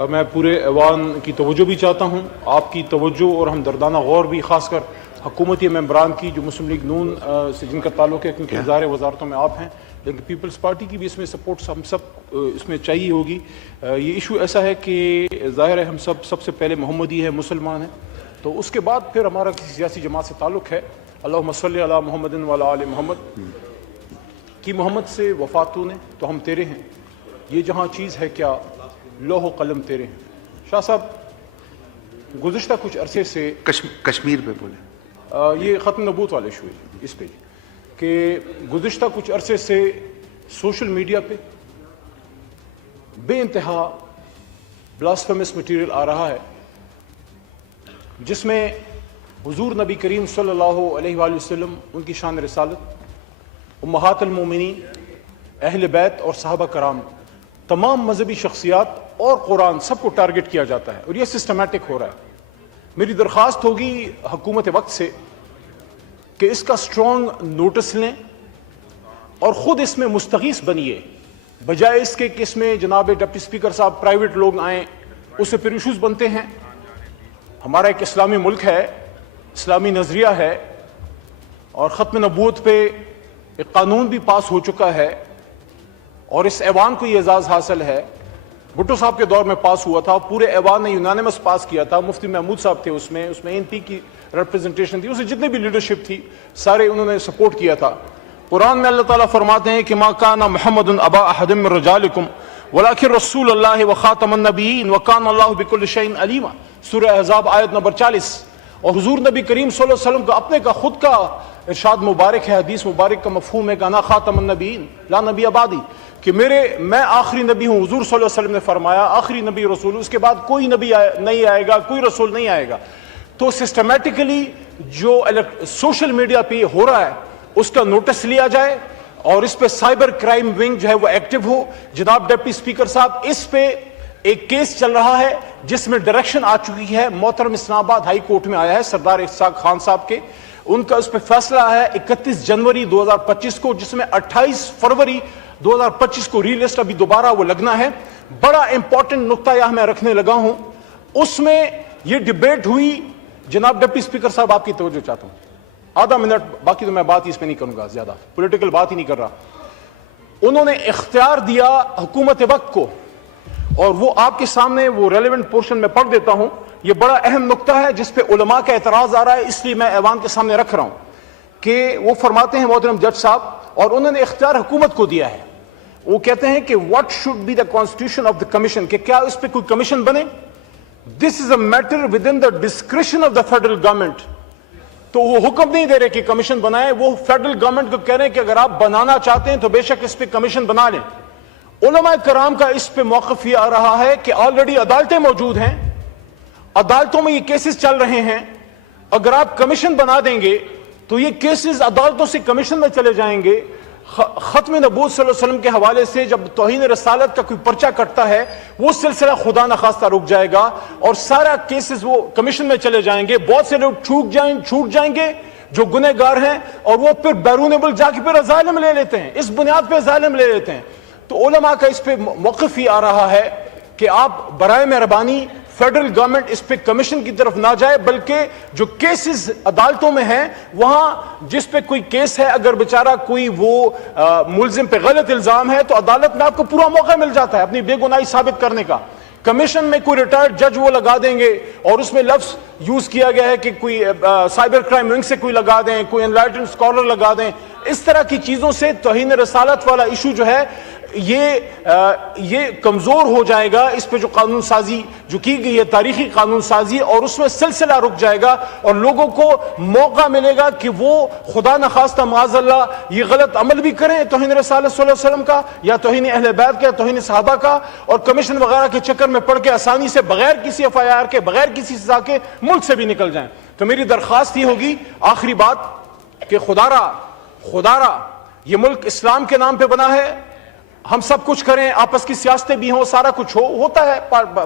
میں پورے ایوان کی توجہ بھی چاہتا ہوں، آپ کی توجہ اور ہمدردانہ غور بھی، خاص کر حکومتی ممبران کی جو مسلم لیگ نون سے جن کا تعلق ہے، کیونکہ ہزار وزارتوں میں آپ ہیں، لیکن پیپلز پارٹی کی بھی اس میں سپورٹ ہم سب اس میں چاہیے ہوگی۔ یہ ایشو ایسا ہے کہ ظاہر ہے ہم سب سے پہلے محمدی ہیں، مسلمان ہیں، تو اس کے بعد پھر ہمارا کسی سیاسی جماعت سے تعلق ہے۔ اللہم صلی علی محمد وعلی آل محمد کی محمد سے وفاتوں نے تو ہم تیرے ہیں، یہ جہاں چیز ہے کیا لوح و قلم تیرے ہیں۔ شاہ صاحب گزشتہ کچھ عرصے سے کشمیر پہ بولے، یہ ختم نبوت والے شو ہے اس پہ، کہ گزشتہ کچھ عرصے سے سوشل میڈیا پہ بے انتہا بلاسفیمس مٹیریل آ رہا ہے، جس میں حضور نبی کریم صلی اللہ علیہ وآلہ وسلم، ان کی شان رسالت، امہات المومنین، اہل بیت اور صحابہ کرام، تمام مذہبی شخصیات اور قرآن سب کو ٹارگٹ کیا جاتا ہے، اور یہ سسٹمیٹک ہو رہا ہے۔ میری درخواست ہوگی حکومت وقت سے کہ اس کا سٹرونگ نوٹس لیں اور خود اس میں مستغیث بنیے، بجائے اس کے کہ اس میں جناب ڈپٹی اسپیکر صاحب پرائیویٹ لوگ آئیں، اس سے پھر ایشوز بنتے ہیں۔ ہمارا ایک اسلامی ملک ہے، اسلامی نظریہ ہے، اور ختم نبوت پہ ایک قانون بھی پاس ہو چکا ہے، اور اس ایوان کو یہ اعزاز حاصل ہے، بھٹو صاحب کے دور میں پاس ہوا تھا، پورے ایوان نے یونانیمس پاس کیا تھا، مفتی محمود صاحب تھے اس میں NP کی ریپرزنٹیشن تھی، اسے جتنے بھی لیڈرشپ تھی سارے انہوں نے سپورٹ کیا تھا۔ قرآن میں اللہ تعالیٰ فرماتے ہیں کہ ما کان محمد ابا احد من رجالکم ولکن رسول اللہ وخاتم النبیین وکان اللہ بکل شیء علیما، سورہ احزاب آیت نمبر 40۔ اور حضور نبی کریم صلی اللہ علیہ وسلم کا اپنے کا خود کا ارشاد مبارک ہے، حدیث مبارک کا مفہوم ہے کہ انا خاتم النبیین لا نبی بعدی، کہ میں آخری نبی ہوں۔ حضور صلی اللہ علیہ وسلم نے فرمایا آخری نبی رسول، اس کے بعد کوئی نبی نہیں آئے گا، کوئی رسول نہیں آئے گا۔ تو سسٹمیٹیکلی جو سوشل میڈیا پہ ہو رہا ہے اس کا نوٹس لیا جائے، اور اس پہ سائبر کرائم ونگ جو ہے وہ ایکٹیو ہو۔ جناب ڈپٹی اسپیکر صاحب، اس پہ ایک کیس چل رہا ہے جس میں ڈائریکشن آ چکی ہے، محترم اسلام آباد ہائی کورٹ میں آیا ہے سردار اسحاق خان صاحب کے، ان کا اس پہ فیصلہ ہے 31 جنوری 2025 کو، جس میں 28 فروری 2025 کو ری لسٹ ابھی دوبارہ وہ لگنا ہے۔ بڑا امپورٹنٹ نقطہ یہاں میں رکھنے لگا ہوں، اس میں یہ ڈیبیٹ ہوئی۔ جناب ڈپٹی اسپیکر صاحب آپ کی توجہ چاہتا ہوں، آدھا منٹ، باقی تو میں بات اس پہ نہیں کروں گا، زیادہ پولیٹیکل بات ہی نہیں کر رہا۔ انہوں نے اختیار دیا حکومت وقت کو، اور وہ آپ کے سامنے وہ ریلیونٹ پورشن میں پڑھ دیتا ہوں۔ یہ بڑا اہم نقطہ ہے جس پہ علماء کا اعتراض آ رہا ہے، اس لیے میں ایوان کے سامنے رکھ رہا ہوں کہ وہ فرماتے ہیں محترم جج صاحب، اور انہوں نے اختیار حکومت کو دیا ہے۔ وہ کہتے ہیں کہ what should be the constitution of the commission، کہ کیا اس پہ کوئی کمیشن بنے؟ This is a matter within the discretion of the federal government۔ تو وہ حکم نہیں دے رہے کہ کمیشن بنائے، وہ فیڈرل گورنمنٹ کو کہہ رہے ہیں کہ اگر آپ بنانا چاہتے ہیں تو بے شک اس پہ کمیشن بنا لیں۔ علماء کرام کا اس پہ موقف یہ آ رہا ہے کہ آلریڈی عدالتیں موجود ہیں، عدالتوں میں یہ کیسز چل رہے ہیں، اگر آپ کمیشن بنا دیں گے تو یہ کیسز عدالتوں سے کمیشن میں چلے جائیں گے۔ ختم نبوت صلی اللہ علیہ وسلم کے حوالے سے جب توہین رسالت کا کوئی پرچہ کٹتا ہے، وہ سلسلہ خدا نخواستہ رک جائے گا، اور سارا کیسز وہ کمیشن میں چلے جائیں گے، بہت سے لوگ چھوٹ جائیں گے جو گنہ گار ہیں، اور وہ پھر بیرون ملک جا کے پھر اسائلم لے لیتے ہیں، اس بنیاد پہ اسائلم لے لیتے ہیں۔ تو علماء کا اس پہ موقف ہی آ رہا ہے کہ آپ برائے مہربانی فیڈرل گورنمنٹ اس پہ کمیشن کی طرف نہ جائے، بلکہ جو کیسز عدالتوں میں ہیں وہاں جس پہ کوئی کیس ہے، اگر بیچارہ کوئی وہ ملزم پہ غلط الزام ہے تو عدالت میں آپ کو پورا موقع مل جاتا ہے اپنی بے گناہی ثابت کرنے کا۔ کمیشن میں کوئی ریٹائرڈ جج وہ لگا دیں گے، اور اس میں لفظ یوز کیا گیا ہے کہ کوئی سائبر کرائم ونگ سے کوئی لگا دیں، کوئی انلائٹنڈ اسکالر لگا دیں، اس طرح کی چیزوں سے توہین رسالت والا ایشو جو ہے یہ کمزور ہو جائے گا۔ اس پہ جو قانون سازی جو کی گئی ہے، تاریخی قانون سازی، اور اس میں سلسلہ رک جائے گا، اور لوگوں کو موقع ملے گا کہ وہ خدا نخواستہ معاذ اللہ یہ غلط عمل بھی کریں توہین رسالت صلی اللہ علیہ وسلم کا، یا توہین اہل بیت کا، یا توہین صحابہ کا، اور کمیشن وغیرہ کے چکر میں پڑھ کے آسانی سے بغیر کسی FIR کے، بغیر کسی سزا کے ملک سے بھی نکل جائیں۔ تو میری درخواست یہ ہوگی، آخری بات، کہ خدا را یہ ملک اسلام کے نام پہ بنا ہے، ہم سب کچھ کریں, آپس کی سیاستیں بھی ہوں, سارا کچھ ہوتا ہے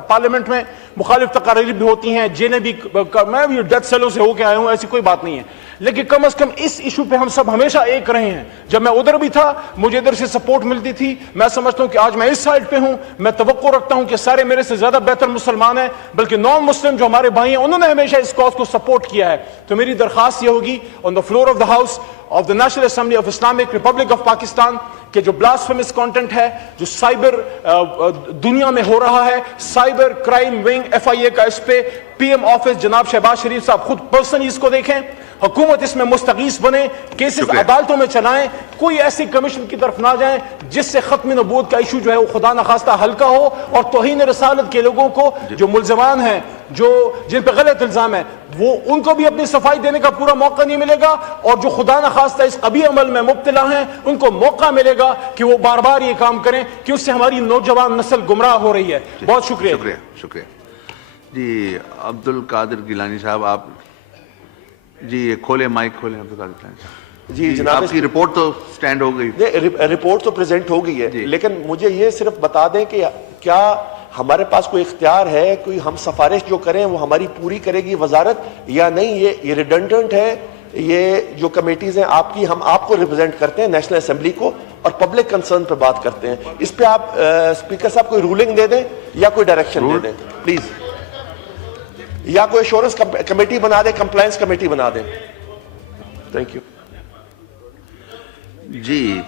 پارلیمنٹ میں, مخالف تقاریر بھی ہوتی ہیں, جیلیں بھی, میں بھی ڈیتھ سیلوں سے ہو کے آیا ہوں, ایسی کوئی بات نہیں ہے, لیکن کم از کم اس ایشو پہ ہم سب ہمیشہ ایک رہے ہیں. جب میں ادھر بھی تھا مجھے ادھر سے سپورٹ ملتی تھی, میں سمجھتا ہوں کہ آج میں اس سائڈ پہ ہوں, میں توقع رکھتا ہوں کہ سارے میرے سے زیادہ بہتر مسلمان ہیں, بلکہ نان مسلم جو ہمارے بھائی ہیں انہوں نے ہمیشہ اس کاز کو سپورٹ کیا ہے. تو میری درخواست یہ ہوگی on the floor of the house of the National Assembly of Islamic Republic of Pakistan کہ جو بلاسفیمس کانٹینٹ ہے, جو سائبر دنیا میں ہو رہا ہے, سائبر کرائم ونگ FIA کا اس پہ پی ایم آفس جناب شہباز شریف صاحب خود پرسنلی اس کو دیکھیں, حکومت اس میں مستغیث بنے, کیسز عدالتوں میں چلائیں, کوئی ایسی کمیشن کی طرف نہ جائیں جس سے ختم نبوت کا ایشو جو ہے وہ خدا نخواستہ ہلکا ہو, اور توہین رسالت کے لوگوں کو جو ملزمان ہیں, جو جن پہ غلط الزام ہے, وہ ان کو بھی اپنی صفائی دینے کا پورا موقع نہیں ملے گا, اور جو خدا نخواستہ اس قبیح عمل میں مبتلا ہیں ان کو موقع ملے گا کہ وہ بار بار یہ کام کریں, کہ اس سے ہماری نوجوان نسل گمراہ ہو رہی ہے. بہت شکریہ. شکریہ. جی عبد القادر گیلانی صاحب, آپ جی کھولے مائک کھولیں. عبد القادر گیلانی صاحب جی جناب, آپ کی رپورٹ تو سٹینڈ ہو گئی, رپورٹ تو پریزنٹ ہو گئی ہے, لیکن مجھے یہ صرف بتا دیں کہ کیا ہمارے پاس کوئی اختیار ہے, کوئی ہم سفارش جو کریں وہ ہماری پوری کرے گی وزارت یا نہیں؟ یہ ریڈنڈنٹ ہے, یہ جو کمیٹیز ہیں آپ کی, ہم آپ کو ریپرزینٹ کرتے ہیں نیشنل اسمبلی کو, اور پبلک کنسرن پہ بات کرتے ہیں. اس پہ آپ اسپیکر صاحب کوئی رولنگ دے دیں یا کوئی ڈائریکشن دے دیں پلیز, یا کوئی ایشورنس کمیٹی بنا دیں, کمپلائنس کمیٹی بنا دیں. Thank you. جی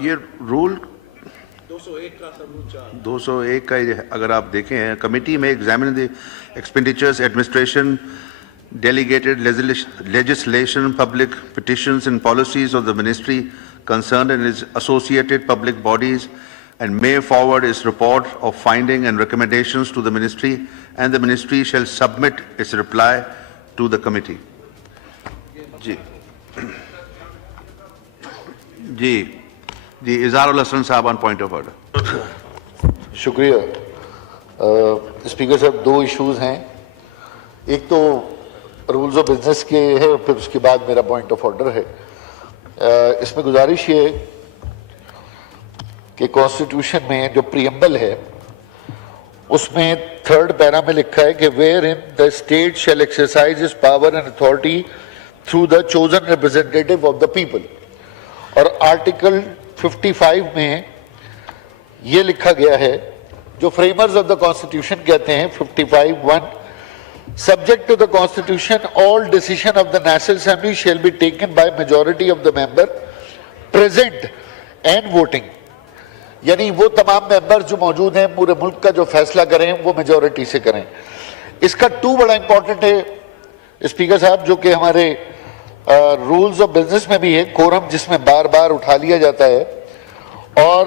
یہ رول 201 کا اگر آپ دیکھیں, کمیٹی میں examine the expenditures, administration, delegated legislation, public petitions and policies of the ministry concerned and its associated public bodies, and may forward its report of finding and recommendations to the ministry, and the ministry shall submit its reply to the committee. جی اظہار الحسن صاحب on point of order. شکریہ speaker صاحب. دو issues ہیں, ایک تو rules of business کے ہے, اور پھر اس کے بعد میرا پوائنٹ آف آرڈر ہے. اس میں گزارش یہ ہے کہ کانسٹیٹیوشن میں جو پریمبل ہے اس میں 3rd پیرا میں لکھا ہے کہ where in the state shall exercise its power and authority through the chosen representative of the people. اور آرٹیکل 55 میں یہ لکھا گیا ہے, جو فریمرز آف دا کانسٹیٹیوشن کہتے ہیں 55(1), subject to the constitution all decision of the national assembly shall be taken by majority of the member present and voting. یعنی وہ تمام ممبر جو موجود ہیں پورے ملک کا جو فیصلہ کریں وہ میجورٹی سے کریں. اس کا 2 بڑا امپورٹنٹ ہے اسپیکر صاحب, جو کہ ہمارے رولز آف بزنس میں بھی ہے, کورم جس میں بار بار اٹھا لیا جاتا ہے. اور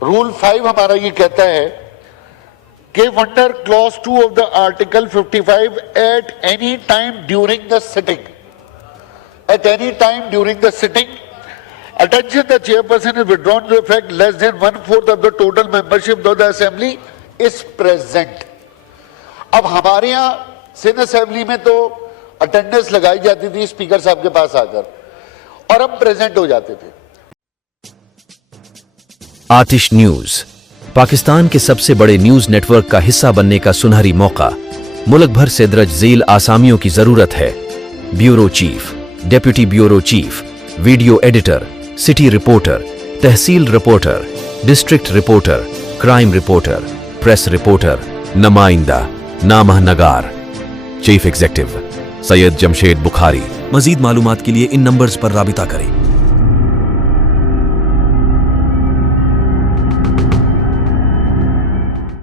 رول 5 ہمارا یہ کہتا ہے کہ under clause 2 of the article 55 at any time during the sitting, at any time during the sitting, attention the chairperson is withdrawn to effect less than 1/4 of the total membership of the assembly is present. اب ہمارے یہاں Sindh assembly میں تو attendance لگائی جاتی تھی speaker صاحب کے پاس آ کر, اور ہم پریزنٹ ہو جاتے تھے. آتش نیوز پاکستان کے سب سے بڑے نیوز نیٹ ورک کا حصہ بننے کا سنہری موقع. ملک بھر سے درج ذیل آسامیوں کی ضرورت ہے. Bureau chief, deputy bureau chief, video editor, city reporter, tehsil reporter, district reporter, crime reporter, press reporter, نمائندہ, نامہ نگار. Chief executive Syed Jamshed Bukhari. مزید معلومات کے لیے ان نمبرز پر رابطہ کریں.